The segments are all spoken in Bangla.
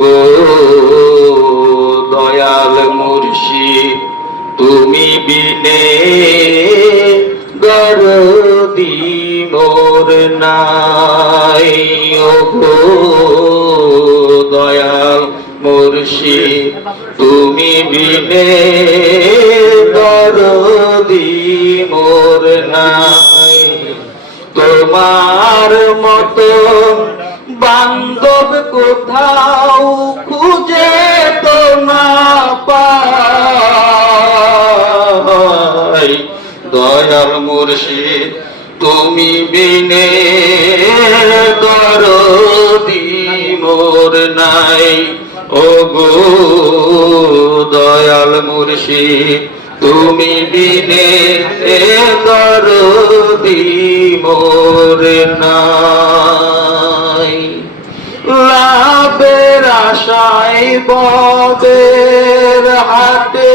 গো দয়াল মুর্শিদ তুমি বিনে দরদি মোর গো দয়াল মুর্শিদ তুমি বিনে দরদি মোর নাই। তোমার মতো বান্ধব কোথাও দয়াল মুর্শিদ, তুমি বিনে দরদি মোর নাই। ও গো দয়াল মুর্শিদ, তুমি বিনে দরদি মোর নাই। লাভের আশায় বদের হাটে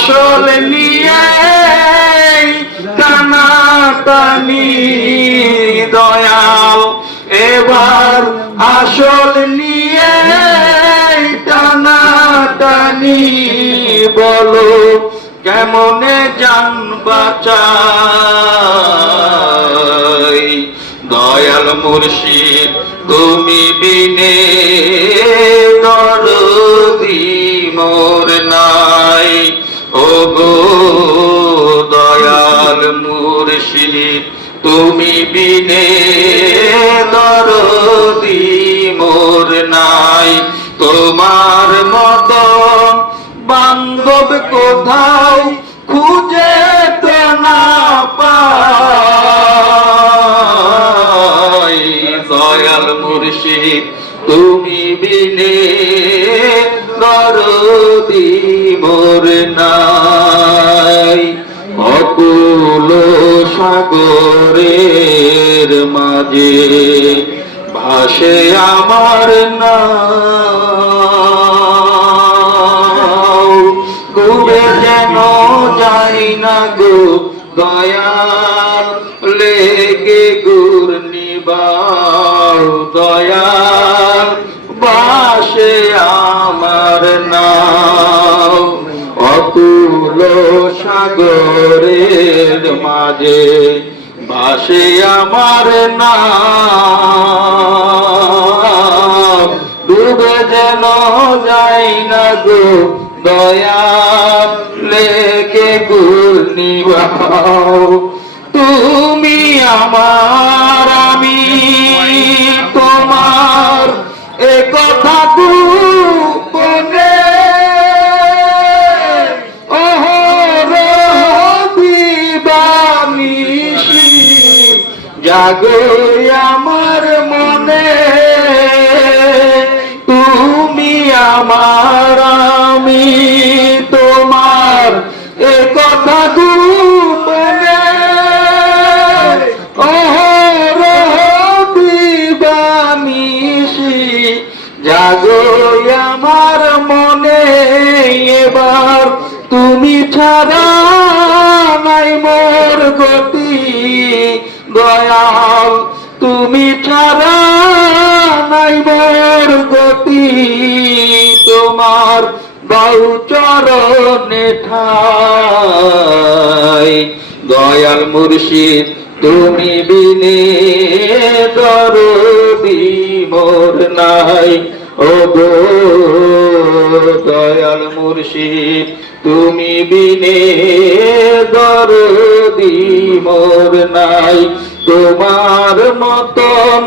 আসল নিয়ে টানা দয়াল। এবার আসল নিয়ে টানা টানি বলো, কেমনে জান বাঁচাই? দয়াল মুর্শিদ, তুমি বিনে তুমি বিনে দরদি মোর নাই। তোমার মত বান্ধব কোথাও মাঝে ভাসে আমার নাও ডুবে যেন যাই না গো দয়াল, লেগে গুর নিবাও দয়াল বাসে আমার নাও অকুল সাগরের মাঝে ভাসে আমার না ডুবে যেন যাই না গো দয়া লেকে গুর্নিবাও তুমি আমার জাগো আমার মনে, তুমি আমার আমি, তোমার এ কথা গোপনে দিবানিসি জাগো আমার মনে, এবার তুমি ছাড়া নাই মোর গতি। দয়াল, তুমি ছাড়া নাই মোর গতি। তোমার বাহু চরণে ঠাই। দয়াল মুর্শিদ, তুমি বিনে দরদি মোর নাই। দয়াল মুর্শি তুমি বিনে দরদি মোর নাই। তোমার মতন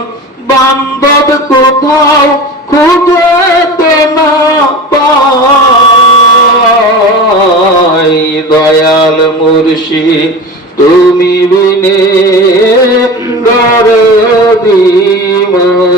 বান্ধব কোথাও খুঁজে না পাই। দয়াল মুর্শি তুমি বিনে দরদি মোর